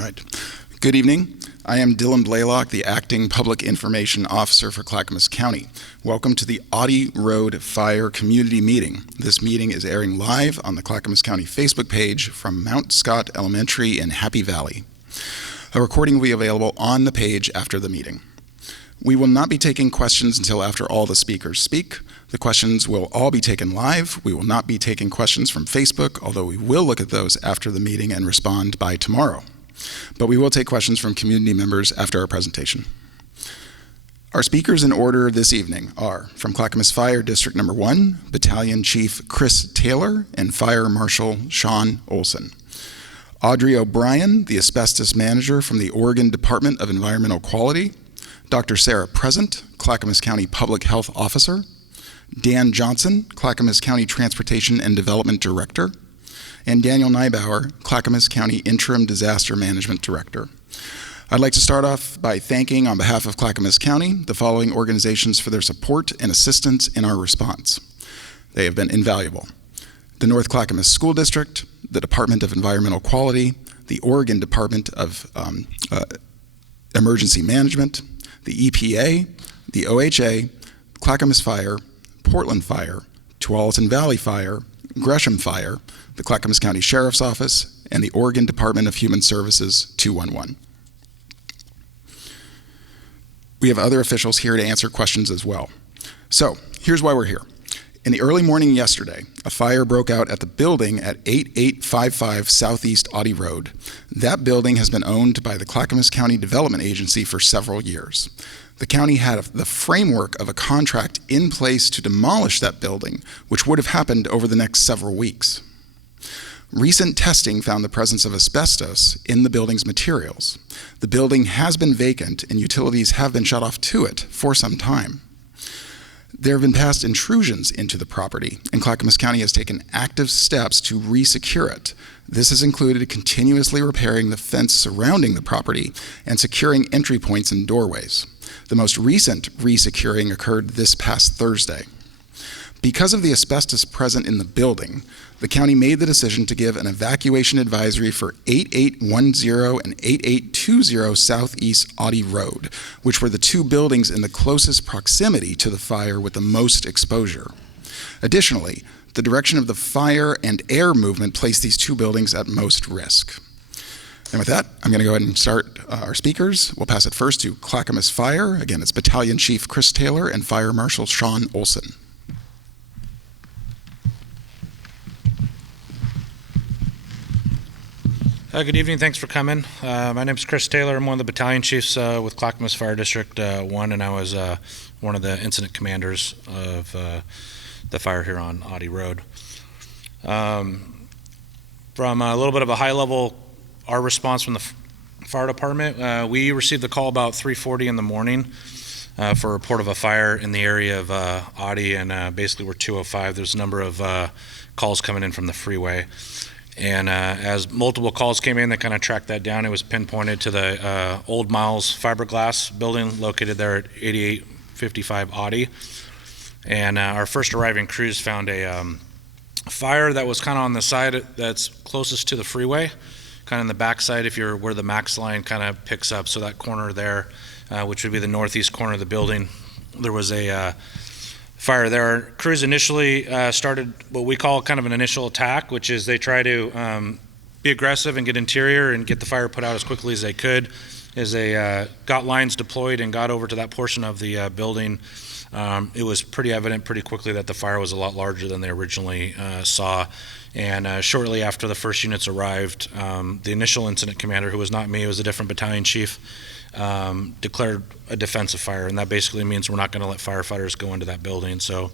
right. Good evening. I am Dylan Blaylock, the Acting Public Information Officer for Clackamas County. Welcome to the Otty Road Fire Community Meeting. This meeting is airing live on the Clackamas County Facebook page from Mount Scott Elementary in Happy Valley. A recording will be available on the page after the meeting. We will not be taking questions until after all the speakers speak. The questions will all be taken live. We will not be taking questions from Facebook, although we will look at those after the meeting and respond by tomorrow. But we will take questions from community members after our presentation. Our speakers in order this evening are from Clackamas Fire District Number 1, Battalion Chief Chris Taylor and Fire Marshal Sean Olson. Audrey O'Brien, the Asbestos Manager from the Oregon Department of Environmental Quality. Dr. Sarah Present, Clackamas County Public Health Officer. Dan Johnson, Clackamas County Transportation and Development Director. And Daniel Neibauer, Clackamas County Interim Disaster Management Director. I'd like to start off by thanking, on behalf of Clackamas County, the following organizations for their support and assistance in our response. They have been invaluable. The North Clackamas School District, the Department of Environmental Quality, the Oregon Department of Emergency Management, the EPA, the OHA, Clackamas Fire, Portland Fire, Tualatin Valley Fire, Gresham Fire, the Clackamas County Sheriff's Office, and the Oregon Department of Human Services 211. We have other officials here to answer questions as well. So, here's why we're here. In the early morning yesterday, a fire broke out at the building at 8855 Southeast Otty Road. That building has been owned by the Clackamas County Development Agency for several years. The county had the framework of a contract in place to demolish that building, which would have happened over the next several weeks. Recent testing found the presence of asbestos in the building's materials. The building has been vacant and utilities have been shut off to it for some time. There have been past intrusions into the property, and Clackamas County has taken active steps to re-secure it. This has included continuously repairing the fence surrounding the property and securing entry points and doorways. The most recent re-securing occurred this past Thursday. Because of the asbestos present in the building, the county made the decision to give an evacuation advisory for 8810 and 8820 Southeast Otty Road, which were the two buildings in the closest proximity to the fire with the most exposure. Additionally, the direction of the fire and air movement placed these two buildings at most risk. And with that, I'm going to go ahead and start our speakers. We'll pass it first to Clackamas Fire. Again, it's Battalion Chief Chris Taylor and Fire Marshal Sean Olson. Good evening, thanks for coming. My name is Chris Taylor. I'm one of the battalion chiefs with Clackamas Fire District 1, and I was one of the incident commanders of the fire here on Otty Road. From a little bit of a high level, our response from the fire department, we received the call about 3:40 in the morning for a report of a fire in the area of Otty, and basically we're 205. There's a number of calls coming in from the freeway. And as multiple calls came in, they kind of tracked that down. It was pinpointed to the Old Miles fiberglass building located there at 8855 Otty. And our first arriving crews found a fire that was kind of on the side that's closest to the freeway, kind of in the backside if you're where the Max line kind of picks up. So that corner there, which would be the northeast corner of the building, there was a fire there. Our crews initially started what we call kind of an initial attack, which is they try to be aggressive and get interior and get the fire put out as quickly as they could. As they got lines deployed and got over to that portion of the building, it was pretty evident pretty quickly that the fire was a lot larger than they originally saw. And shortly after the first units arrived, the initial incident commander, who was not me, it was a different battalion chief, declared a defensive fire, and that basically means we're not going to let firefighters go into that building. So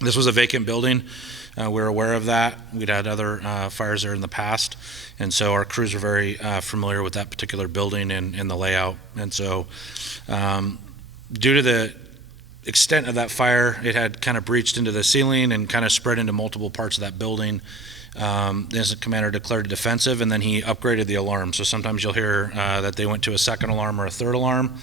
this was a vacant building. We're aware of that. We'd had other fires there in the past, and so our crews were very familiar with that particular building and the layout. And so due to the extent of that fire, it had kind of breached into the ceiling and kind of spread into multiple parts of that building. The incident commander declared it defensive, and then he upgraded the alarm. So sometimes you'll hear that they went to a second alarm or a third alarm,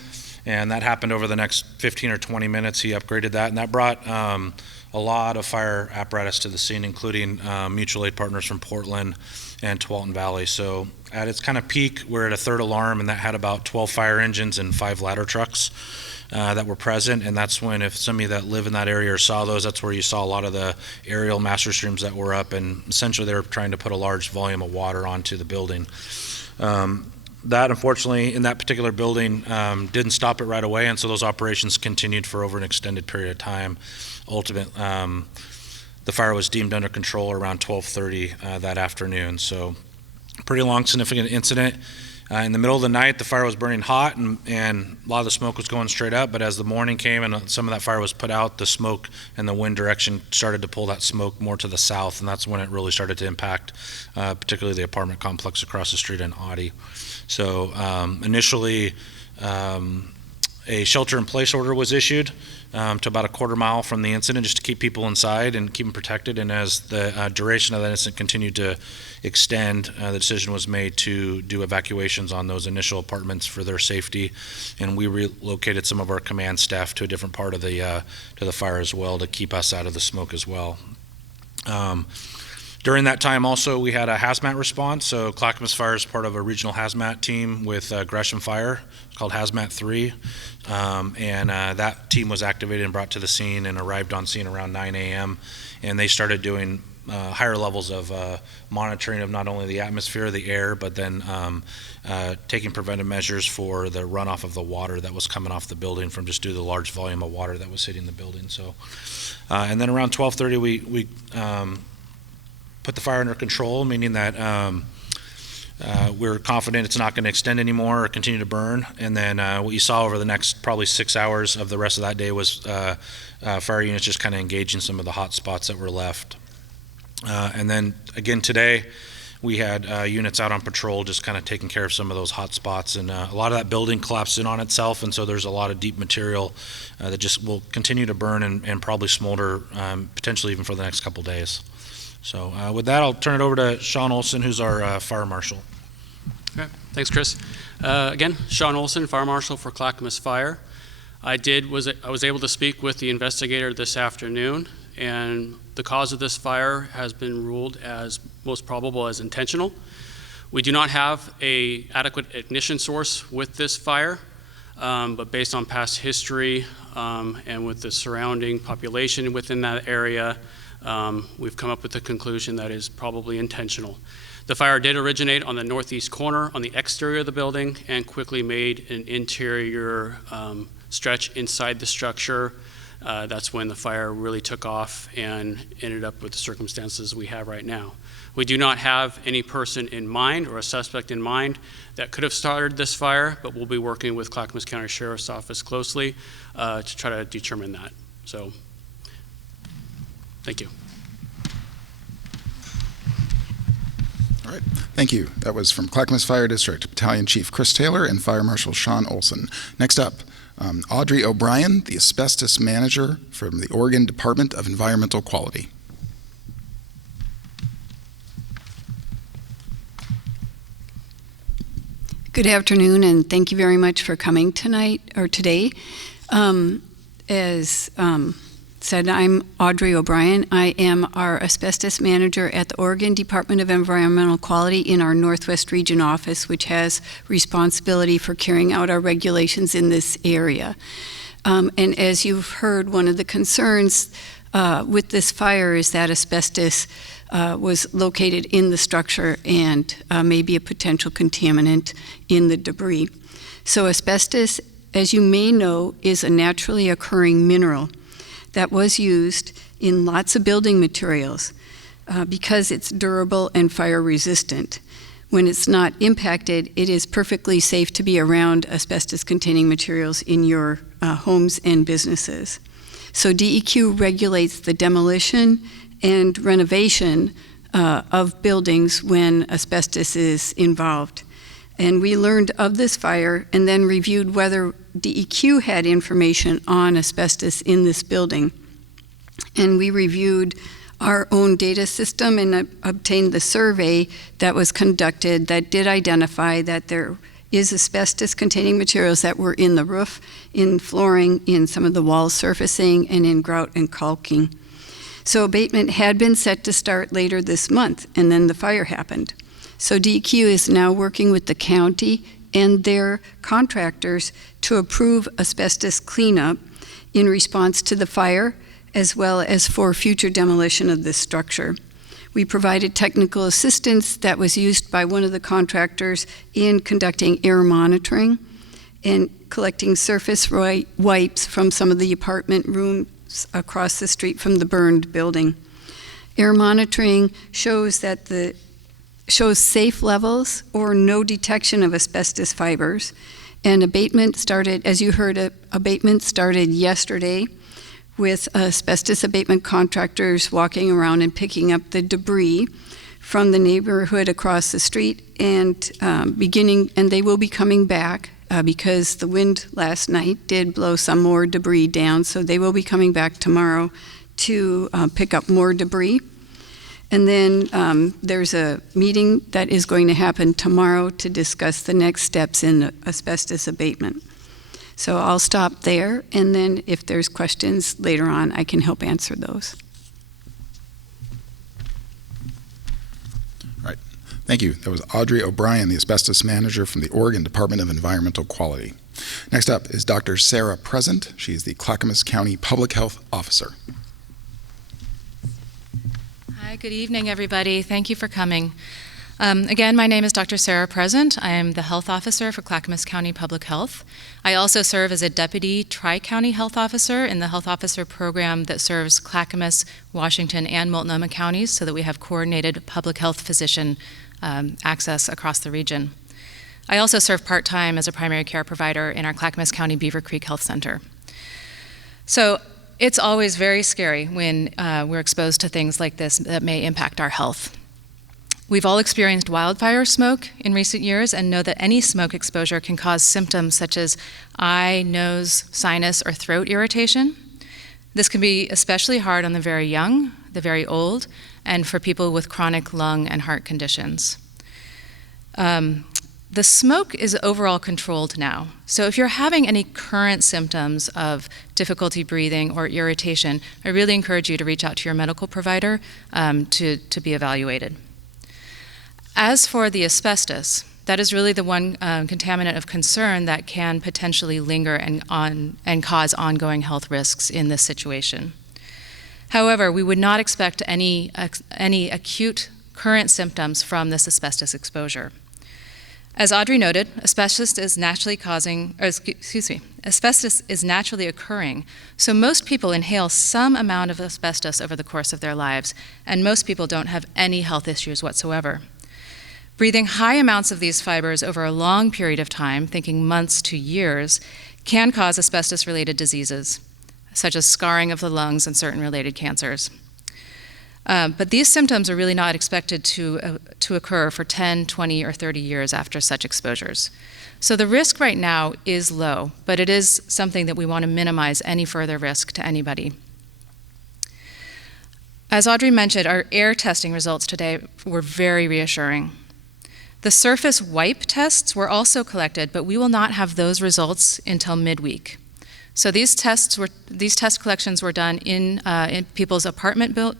and that happened over the next 15 or 20 minutes. He upgraded that, and that brought a lot of fire apparatus to the scene, including mutual aid partners from Portland and Tualatin Valley. So At its kind of peak, we're at a third alarm, and that had about 12 fire engines and 5 ladder trucks that were present. And that's when, if some of you that live in that area or saw those, that's where you saw a lot of the aerial master streams that were up, and essentially they were trying to put a large volume of water onto the building. That, unfortunately, in that particular building, didn't stop it right away, and so those operations continued for over an extended period of time. Ultimately, the fire was deemed under control around 12:30 that afternoon. So, pretty long, significant incident. In the middle of the night, the fire was burning hot, and a lot of the smoke was going straight up. But as the morning came and some of that fire was put out, the smoke and the wind direction started to pull that smoke more to the south, and that's when it really started to impact, particularly the apartment complex across the street in Otty. So initially, a shelter-in-place order was issued to about a quarter mile from the incident, just to keep people inside and keep them protected. And as the duration of that incident continued to extend, the decision was made to do evacuations on those initial apartments for their safety, and we relocated some of our command staff to a different part of the fire as well, to keep us out of the smoke as well. During that time also, we had a hazmat response. So Clackamas Fire is part of a regional hazmat team with Gresham Fire. It's called Hazmat 3. And that team was activated and brought to the scene and arrived on scene around 9 a.m. And they started doing higher levels of monitoring of not only the atmosphere, the air, but then taking preventive measures for the runoff of the water that was coming off the building from just due to the large volume of water that was hitting the building. So, and then around 12:30, we put the fire under control, meaning that we're confident it's not going to extend anymore or continue to burn. And then what you saw over the next probably 6 hours of the rest of that day was fire units just kind of engaging some of the hot spots that were left. And then again today, we had units out on patrol just kind of taking care of some of those hot spots. And a lot of that building collapsed in on itself, and so there's a lot of deep material that just will continue to burn and probably smolder potentially even for the next couple days. So with that, I'll turn it over to Sean Olson, who's our fire marshal. Okay, thanks, Chris. Again, Sean Olson, fire marshal for Clackamas Fire. I was able to speak with the investigator this afternoon, and the cause of this fire has been ruled as most probable as intentional. We do not have an adequate ignition source with this fire, but based on past history and with the surrounding population within that area, we've come up with the conclusion that is probably intentional. The fire did originate on the northeast corner on the exterior of the building and quickly made an interior stretch inside the structure. That's when the fire really took off and ended up with the circumstances we have right now. We do not have any person in mind or a suspect in mind that could have started this fire, but we'll be working with Clackamas County Sheriff's Office closely to try to determine that. So, thank you. All right, thank you. That was from Clackamas Fire District, Battalion Chief Chris Taylor and Fire Marshal Sean Olson. Next up, Audrey O'Brien, the Asbestos Manager from the Oregon Department of Environmental Quality. Good afternoon, and thank you very much for coming tonight or today. As said, I'm Audrey O'Brien. I am our asbestos manager at the Oregon Department of Environmental Quality in our Northwest Region office, which has responsibility for carrying out our regulations in this area. And as you've heard, one of the concerns with this fire is that asbestos was located in the structure and may be a potential contaminant in the debris. So asbestos, as you may know, is a naturally occurring mineral that was used in lots of building materials because it's durable and fire resistant. When it's not impacted, it is perfectly safe to be around asbestos-containing materials in your homes and businesses. So DEQ regulates the demolition and renovation of buildings when asbestos is involved. And we learned of this fire and then reviewed whether DEQ had information on asbestos in this building. And we reviewed our own data system and obtained the survey that was conducted that did identify that there is asbestos-containing materials that were in the roof, in flooring, in some of the wall surfacing, and in grout and caulking. So abatement had been set to start later this month, and then the fire happened. So DEQ is now working with the county and their contractors to approve asbestos cleanup in response to the fire, as well as for future demolition of this structure. We provided technical assistance that was used by one of the contractors in conducting air monitoring and collecting surface wipes from some of the apartment rooms across the street from the burned building. Air monitoring shows safe levels or no detection of asbestos fibers, and abatement started, as you heard, abatement started yesterday with asbestos abatement contractors walking around and picking up the debris from the neighborhood across the street, and they will be coming back because the wind last night did blow some more debris down, so they will be coming back tomorrow to pick up more debris. And then there's a meeting that is going to happen tomorrow to discuss the next steps in asbestos abatement. So I'll stop there, and then if there's questions later on, I can help answer those. All right. Thank you. That was Audrey O'Brien, the asbestos manager from the Oregon Department of Environmental Quality. Next up is Dr. Sarah Present. She's the Clackamas County Public Health Officer. Hi, good evening, everybody. Thank you for coming. Again, my name is Dr. Sarah Present. I am the Health Officer for Clackamas County Public Health. I also serve as a Deputy Tri-County Health Officer in the Health Officer program that serves Clackamas, Washington, and Multnomah counties so that we have coordinated public health physician access across the region. I also serve part-time as a primary care provider in our Clackamas County Beaver Creek Health Center. So it's always very scary when we're exposed to things like this that may impact our health. We've all experienced wildfire smoke in recent years and know that any smoke exposure can cause symptoms such as eye, nose, sinus, or throat irritation. This can be especially hard on the very young, the very old, and for people with chronic lung and heart conditions. The smoke is overall controlled now. So if you're having any current symptoms of difficulty breathing or irritation, I really encourage you to reach out to your medical provider to be evaluated. As for the asbestos, that is really the one contaminant of concern that can potentially linger and cause ongoing health risks in this situation. However, we would not expect any acute current symptoms from this asbestos exposure. As Audrey noted, asbestos is naturally occurring, so most people inhale some amount of asbestos over the course of their lives, and most people don't have any health issues whatsoever. Breathing high amounts of these fibers over a long period of time, thinking months to years, can cause asbestos-related diseases, such as scarring of the lungs and certain related cancers. But these symptoms are really not expected to occur for 10, 20, or 30 years after such exposures. So the risk right now is low, but it is something that we want to minimize any further risk to anybody. As Audrey mentioned, our air testing results today were very reassuring. The surface wipe tests were also collected, but we will not have those results until midweek. So these test collections were done in people's apartments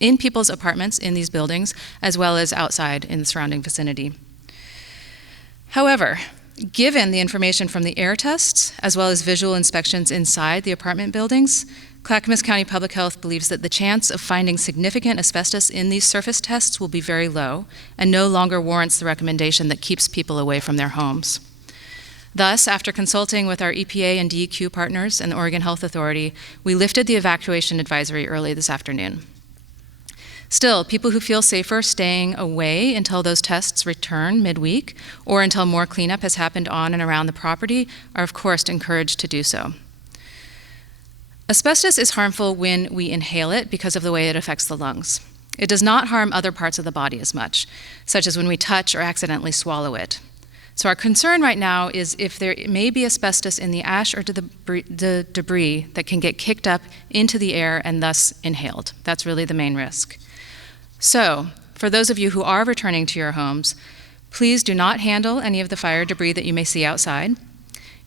in these buildings, as well as outside in the surrounding vicinity. However, given the information from the air tests, as well as visual inspections inside the apartment buildings, Clackamas County Public Health believes that the chance of finding significant asbestos in these surface tests will be very low and no longer warrants the recommendation that keeps people away from their homes. Thus, after consulting with our EPA and DEQ partners and the Oregon Health Authority, we lifted the evacuation advisory early this afternoon. Still, people who feel safer staying away until those tests return midweek or until more cleanup has happened on and around the property are, of course, encouraged to do so. Asbestos is harmful when we inhale it because of the way it affects the lungs. It does not harm other parts of the body as much, such as when we touch or accidentally swallow it. So our concern right now is if there may be asbestos in the ash or the debris that can get kicked up into the air and thus inhaled. That's really the main risk. So, for those of you who are returning to your homes, please do not handle any of the fire debris that you may see outside.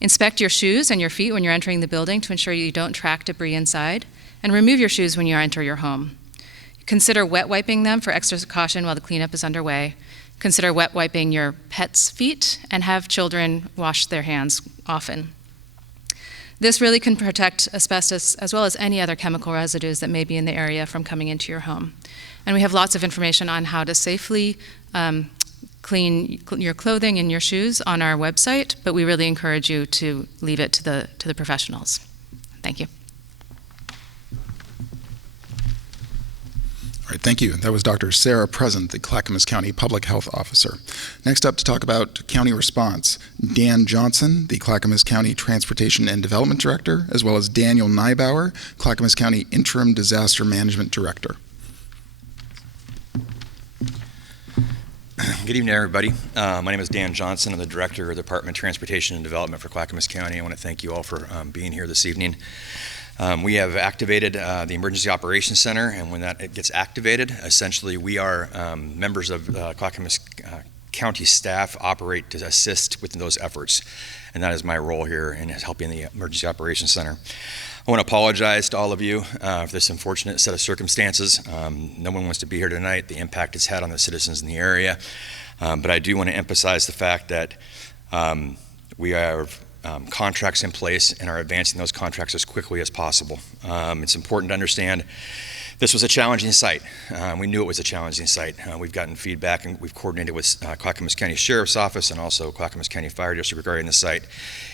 Inspect your shoes and your feet when you're entering the building to ensure you don't track debris inside, and remove your shoes when you enter your home. Consider wet wiping them for extra caution while the cleanup is underway. consider wet wiping your pet's feet, and have children wash their hands often. This really can protect asbestos as well as any other chemical residues that may be in the area from coming into your home. And we have lots of information on how to safely clean your clothing and your shoes on our website, but we really encourage you to leave it to the professionals. Thank you. All right, thank you. That was Dr. Sarah Present, the Clackamas County Public Health Officer. Next up to talk about county response, Dan Johnson, the Clackamas County Transportation and Development Director, as well as Daniel Neibauer, Clackamas County Interim Disaster Management Director. Good evening, everybody. My name is Dan Johnson. I'm the Director of the Department of Transportation and Development for Clackamas County. I want to thank you all for being here this evening. We have activated the Emergency Operations Center, and when it gets activated, essentially we are members of Clackamas County staff operate to assist with those efforts, and that is my role here in helping the Emergency Operations Center. I want to apologize to all of you for this unfortunate set of circumstances. No one wants to be here tonight, the impact it's had on the citizens in the area, but I do want to emphasize the fact that we have contracts in place and are advancing those contracts as quickly as possible. It's important to understand this was a challenging site. We knew it was a challenging site. We've gotten feedback and we've coordinated with Clackamas County Sheriff's Office and also Clackamas County Fire District regarding the site,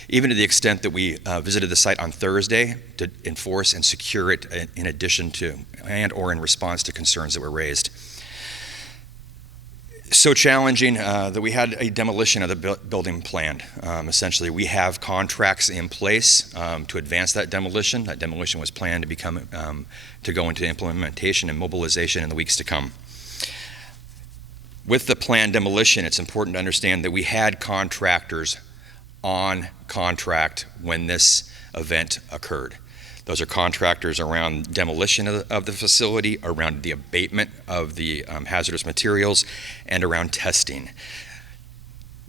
even to the extent that we visited the site on Thursday to enforce and secure it in addition to and/or in response to concerns that were raised. So challenging that we had a demolition of the building planned. Essentially, we have contracts in place to advance that demolition. That demolition was planned to go into implementation and mobilization in the weeks to come. With the planned demolition, it's important to understand that we had contractors on contract when this event occurred. Those are contractors around demolition of the facility, around the abatement of the hazardous materials, and around testing.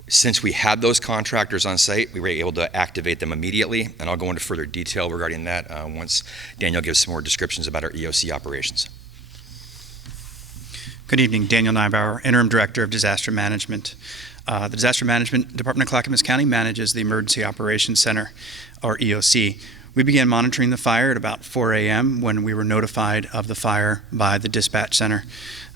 Since we had those contractors on site, we were able to activate them immediately, and I'll go into further detail regarding that once Daniel gives some more descriptions about our EOC operations. Good evening, Daniel Neibauer, Interim Director of Disaster Management. The Disaster Management Department of Clackamas County manages the Emergency Operations Center, or EOC. We began monitoring the fire at about 4 a.m. when we were notified of the fire by the dispatch center.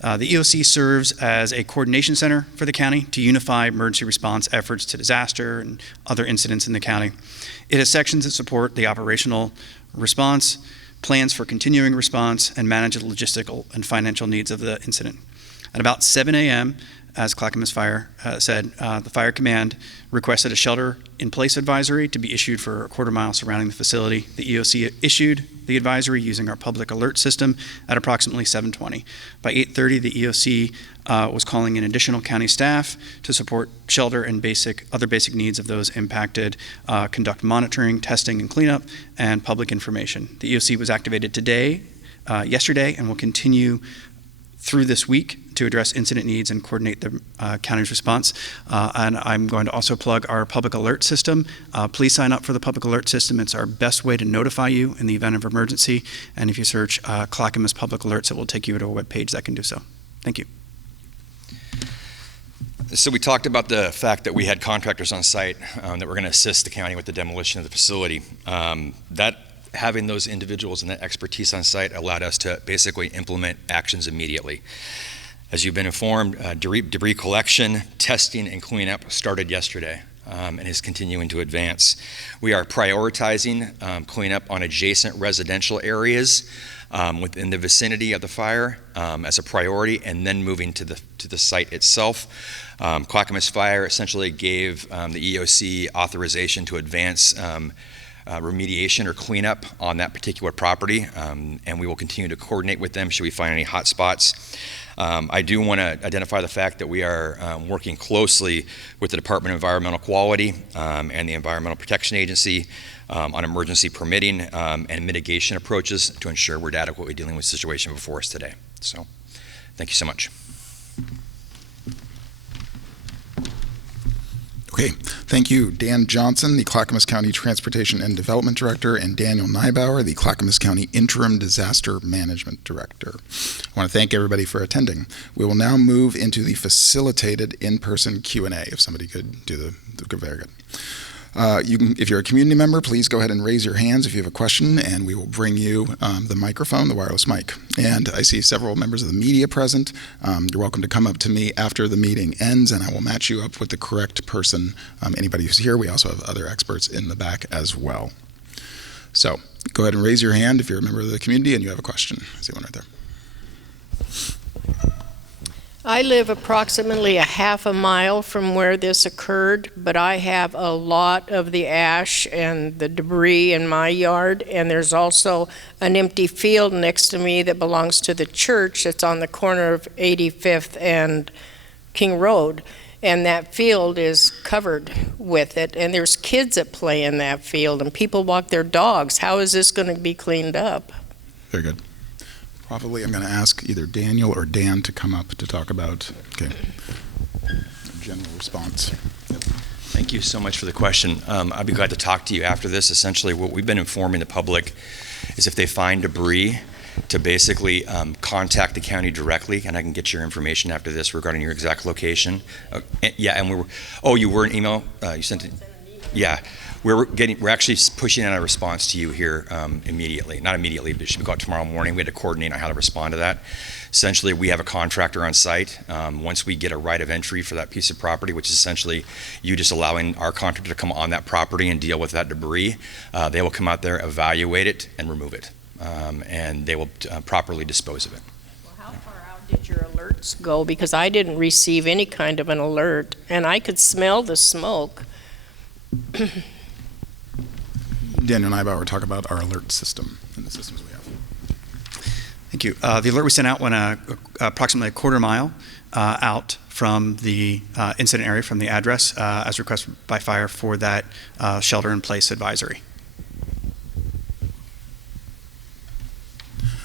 The EOC serves as a coordination center for the county to unify emergency response efforts to disaster and other incidents in the county. It has sections that support the operational response, plans for continuing response, and manage the logistical and financial needs of the incident. At about 7 a.m., as Clackamas Fire said, the Fire Command requested a shelter-in-place advisory to be issued for a quarter-mile surrounding the facility. The EOC issued the advisory using our public alert system at approximately 7:20. By 8:30, the EOC was calling in additional county staff to support shelter and other basic needs of those impacted, conduct monitoring, testing, and cleanup, and public information. The EOC was activated yesterday, and will continue through this week to address incident needs and coordinate the county's response. And I'm going to also plug our public alert system. Please sign up for the public alert system. It's our best way to notify you in the event of emergency. And if you search Clackamas Public Alerts, it will take you to a web page that can do so. Thank you. So we talked about the fact that we had contractors on site that were going to assist the county with the demolition of the facility. Having those individuals and that expertise on site allowed us to basically implement actions immediately. As you've been informed, debris collection, testing, and cleanup started yesterday and is continuing to advance. We are prioritizing cleanup on adjacent residential areas within the vicinity of the fire as a priority, and then moving to the site itself. Clackamas Fire essentially gave the EOC authorization to advance remediation or cleanup on that particular property, and we will continue to coordinate with them should we find any hot spots. I do want to identify the fact that we are working closely with the Department of Environmental Quality and the Environmental Protection Agency on emergency permitting and mitigation approaches to ensure we're adequately dealing with the situation before us today. So, thank you so much. Okay, Thank you, Dan Johnson, the Clackamas County Transportation and Development Director, and Daniel Neibauer, the Clackamas County Interim Disaster Management Director. I want to thank everybody for attending. We will now move into the facilitated in-person Q&A. If somebody could do the very good. If you're a community member, please go ahead and raise your hands if you have a question, and we will bring you the microphone, the wireless mic. And I see several members of the media present. You're welcome to come up to me after the meeting ends, and I will match you up with the correct person. Anybody who's here, we also have other experts in the back as well. So go ahead and raise your hand if you're a member of the community and you have a question. I see one right there. I live approximately a half a mile from where this occurred, but I have a lot of the ash and the debris in my yard, and there's also an empty field next to me that belongs to the church that's on the corner of 85th and King Road, and that field is covered with it, and there's kids that play in that field, and people walk their dogs. How is this going to be cleaned up? Very good. Probably I'm going to ask either Daniel or Dan to come up to talk about a general response. Yep. Thank you so much for the question. I'd be glad to talk to you after this. Essentially, what we've been informing the public is if they find debris, to basically contact the county directly, and I can get your information after this regarding your exact location. You were an email? You sent it? Yeah. We're actually pushing out a response to you here immediately. Not immediately, but it should go out tomorrow morning. We had to coordinate on how to respond to that. Essentially, we have a contractor on site. Once we get a right of entry for that piece of property, which is essentially you just allowing our contractor to come on that property and deal with that debris, they will come out there, evaluate it, and remove it. And they will properly dispose of it. Well, how far out did your alerts go? Because I didn't receive any kind of an alert, and I could smell the smoke. Daniel and I were talking about our alert system and the systems we have. Thank you. The alert we sent out went approximately a quarter mile out from the incident area, from the address, as requested by fire for that shelter-in-place advisory.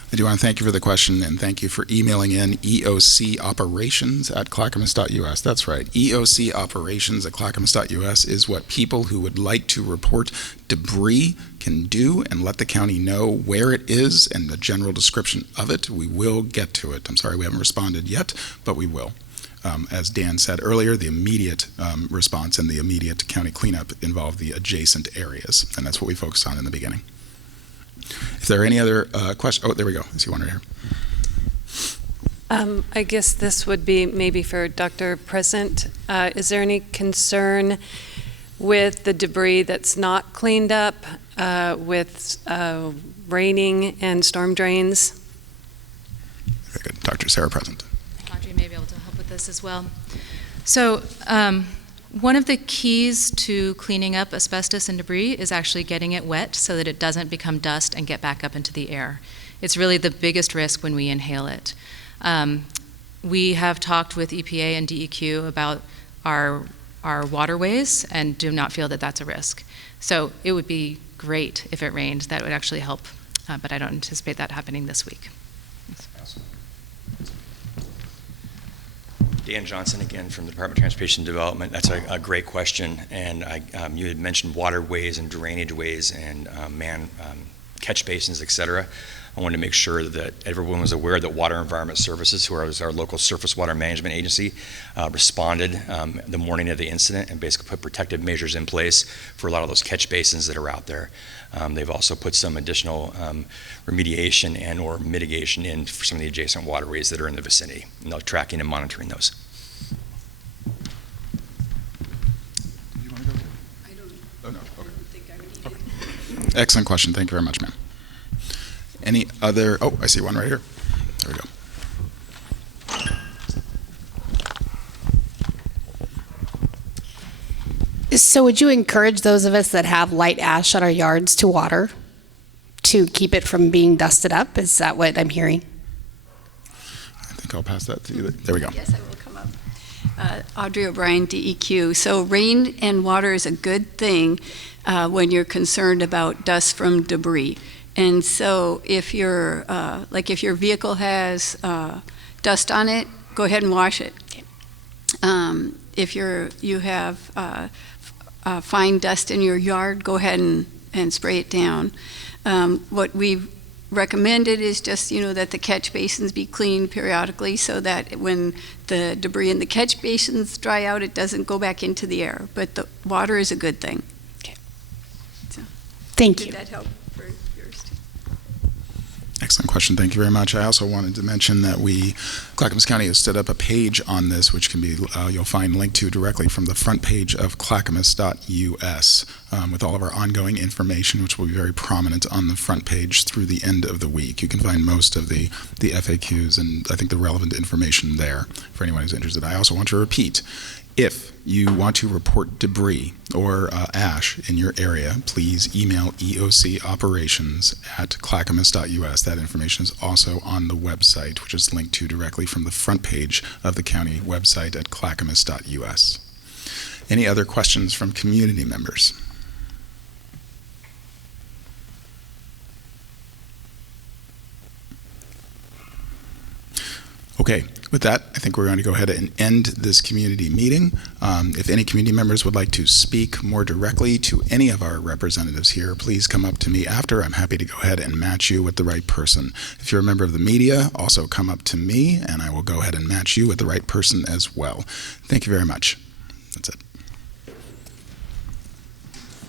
I do want to thank you for the question, and thank you for emailing in eocoperations@clackamas.us. That's right. eocoperations@clackamas.us is what people who would like to report debris can do and let the county know where it is and the general description of it. We will get to it. I'm sorry we haven't responded yet, but we will. As Dan said earlier, the immediate response and the immediate county cleanup involve the adjacent areas, and that's what we focused on in the beginning. If there are any other questions, oh, there we go. I see one right here. I guess this would be maybe for Dr. Present. Is there any concern with the debris that's not cleaned up with raining and storm drains? Very good. Dr. Sarah Present. Audrey may be able to help with this as well. So one of the keys to cleaning up asbestos and debris is actually getting it wet so that it doesn't become dust and get back up into the air. It's really the biggest risk when we inhale it. We have talked with EPA and DEQ about our waterways and do not feel that that's a risk. So it would be great if it rained. That would actually help, but I don't anticipate that happening this week. Dan Johnson again from the Department of Transportation and Development. That's a great question, and you had mentioned waterways and drainage ways and catch basins, et cetera. I wanted to make sure that everyone was aware that Water Environment Services, who is our local surface water management agency, responded the morning of the incident and basically put protective measures in place for a lot of those catch basins that are out there. They've also put some additional remediation and or mitigation in for some of the adjacent waterways that are in the vicinity, and they're tracking and monitoring those. Excellent question. Thank you very much, ma'am. Any other? Oh, I see one right here. There we go. So would you encourage those of us that have light ash on our yards to water to keep it from being dusted up? Is that what I'm hearing? I think I'll pass that to you. There we go. Yes, I will come up. Audrey O'Brien, DEQ. So rain and water is a good thing when you're concerned about dust from debris. And so if your if your vehicle has dust on it, go ahead and wash it. If you have fine dust in your yard, go ahead and spray it down. What we've recommended is just, that the catch basins be cleaned periodically so that when the debris in the catch basins dry out, it doesn't go back into the air. But the water is a good thing. Thank Did you. that help for yours too? Excellent question. Thank you very much. I also wanted to mention that Clackamas County has set up a page on this, which can be, you'll find linked to directly from the front page of clackamas.us with all of our ongoing information, which will be very prominent on the front page through the end of the week. You can find most of the FAQs and I think the relevant information there for anyone who's interested. I also want to repeat, if you want to report debris or ash in your area, please email eocoperations@clackamas.us. That information is also on the website, which is linked to directly from the front page of the county website at clackamas.us. Any other questions from community members? Okay, with that, I think we're going to go ahead and end this community meeting. If any community members would like to speak more directly to any of our representatives here, please come up to me after. I'm happy to go ahead and match you with the right person. If you're a member of the media, also come up to me and I will go ahead and match you with the right person as well. Thank you very much. That's it.